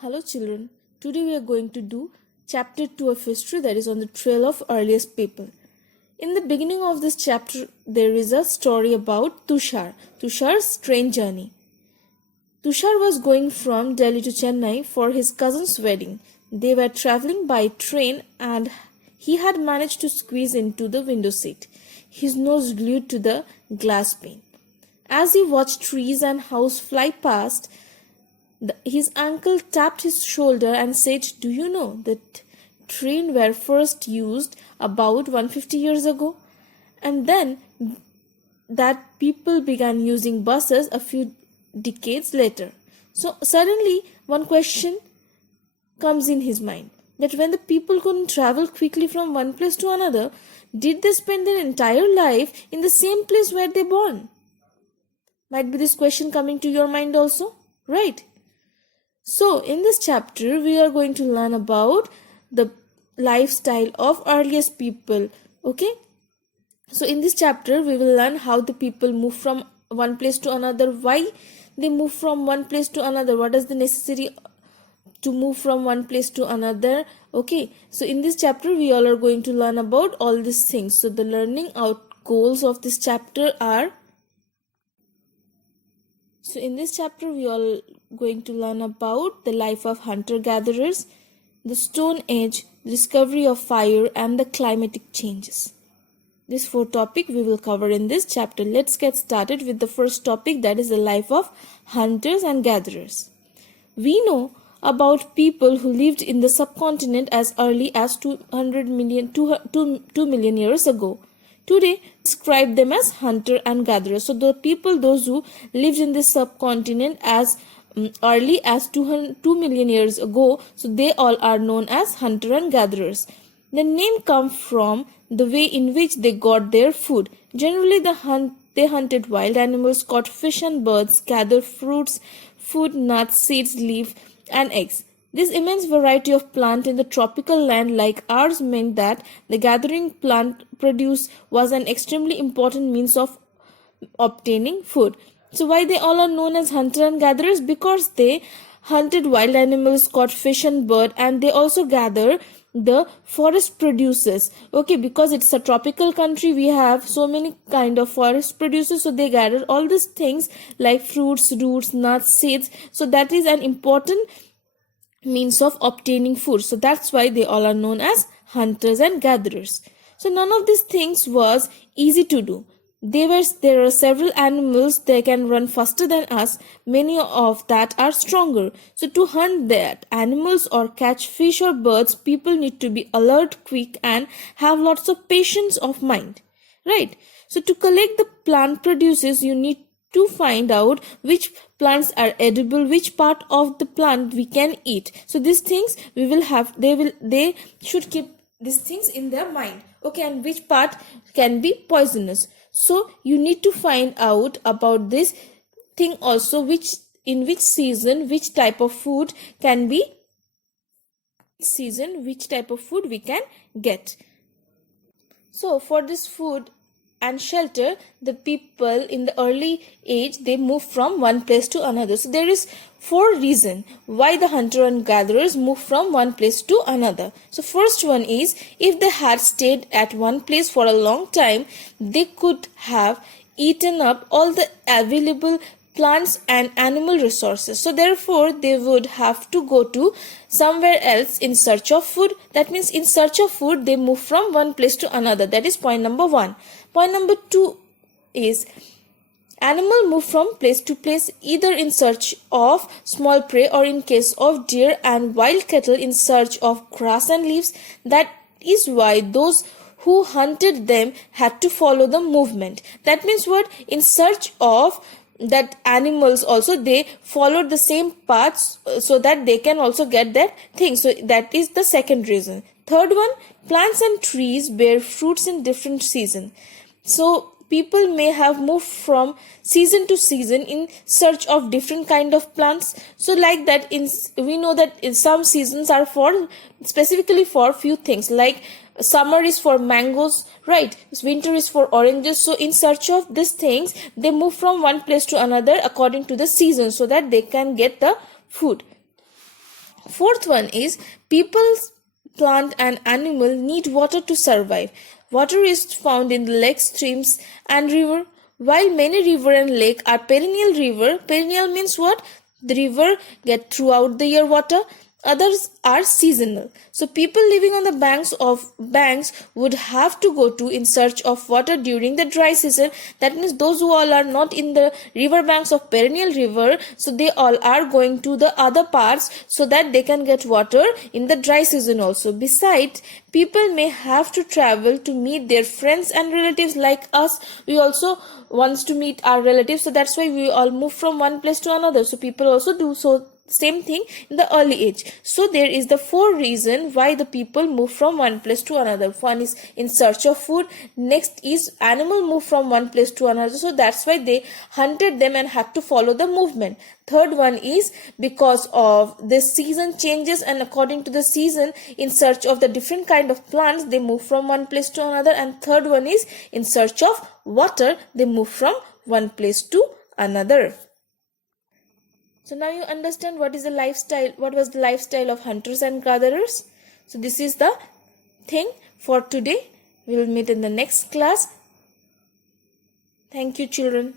Hello children, today we are going to do chapter 2 of history, that is on the trail of earliest people. In the beginning of this chapter there is a story about Tushar's strange journey. Tushar was going from Delhi to Chennai for his cousin's wedding. They were traveling by train and he had managed to squeeze into the window seat, his nose glued to the glass pane. As he watched trees and house fly past, his uncle tapped his shoulder and said, "Do you know that train were first used about 150 years ago? And then that people began using buses a few decades later." So suddenly one question comes in his mind, that when the people couldn't travel quickly from one place to another, did they spend their entire life in the same place where they born? Might be this question coming to your mind also, right? So, in this chapter, we are going to learn about the lifestyle of earliest people. Okay? So, in this chapter, we will learn how the people move from one place to another, why they move from one place to another, what is the necessary to move from one place to another. Okay? So, in this chapter, we all are going to learn about all these things. So, the learning out goals of this chapter are. So in this chapter we are going to learn about the life of hunter-gatherers, the Stone Age, the discovery of fire and the climatic changes. These 4 topics we will cover in this chapter. Let's get started with the first topic, that is the life of hunters and gatherers. We know about people who lived in the subcontinent as early as 2 million years ago. Today, describe them as hunter and gatherers. So the people, those who lived in this subcontinent as early as 2 million years ago, so they all are known as hunter and gatherers. The name comes from the way in which they got their food. Generally, they hunted wild animals, caught fish and birds, gathered fruits, food, nuts, seeds, leaves, and eggs. This immense variety of plant in the tropical land like ours meant that the gathering plant produce was an extremely important means of obtaining food. So why they all are known as hunter and gatherers? Because they hunted wild animals, caught fish and bird, and they also gather the forest produces. Okay, because it's a tropical country, we have so many kind of forest produces, so they gather all these things like fruits, roots, nuts, seeds. So that is an important means of obtaining food. So that's why they all are known as hunters and gatherers. So none of these things was easy to do. There are several animals that can run faster than us. Many of that are stronger. So to hunt that animals or catch fish or birds, people need to be alert, quick, and have lots of patience of mind. Right? So to collect the plant produces, you need to find out which plants are edible, which part of the plant we can eat. So these things they should keep these things in their mind. Okay, and which part can be poisonous. So you need to find out about this thing also, in which season which type of food we can get. So for this food and shelter, the people in the early age, they move from one place to another. So there is 4 reasons why the hunter and gatherers move from one place to another. So first one is, if they had stayed at one place for a long time, they could have eaten up all the available plants and animal resources. So therefore they would have to go to somewhere else in search of food. That means in search of food they move from one place to another. That is point number 1. Point number 2 is, animal move from place to place either in search of small prey or in case of deer and wild cattle in search of grass and leaves. That is why those who hunted them had to follow the movement. That means what? In search of that animals also, they followed the same paths so that they can also get that thing. So that is the second reason. Third one, plants and trees bear fruits in different season. So people may have moved from season to season in search of different kind of plants. So like that, we know that in some seasons are for specifically for few things, like summer is for mangoes, right? Winter is for oranges. So in search of these things, they move from one place to another according to the season so that they can get the food. Fourth one is people, plant and animal need water to survive. Water is found in the lakes, streams and river. While many river and lake are perennial means what? The river get throughout the year water. Others are seasonal. So people living on the banks would have to go to in search of water during the dry season. That means those who all are not in the river banks of perennial river, so they all are going to the other parts so that they can get water in the dry season also. Besides, people may have to travel to meet their friends and relatives. Like us, we also wants to meet our relatives, so that's why we all move from one place to another. So people also do so same thing in the early age. So there is the four reason why the people move from one place to another. One is in search of food. Next is animal move from one place to another, so that's why they hunted them and had to follow the movement. Third one is because of the season changes, and according to the season, in search of the different kind of plants, they move from one place to another. And third one is in search of water, they move from one place to another. So now you understand what was the lifestyle of hunters and gatherers. So this is the thing for today. We will meet in the next class. Thank you, children.